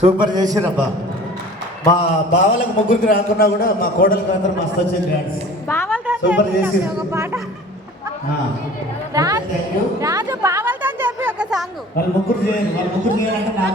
Super చేసిరబ్బా. మా బావలకు ముగ్గురికి రాకున్నా కూడా మా కోడలికి అందరూ మస్తు వచ్చింది డాన్స్. సూపర్ చేసి రాజు బావలతో చెప్పి ఒక సాంగ్ వాళ్ళు ముగ్గురు చేయాలంటే నా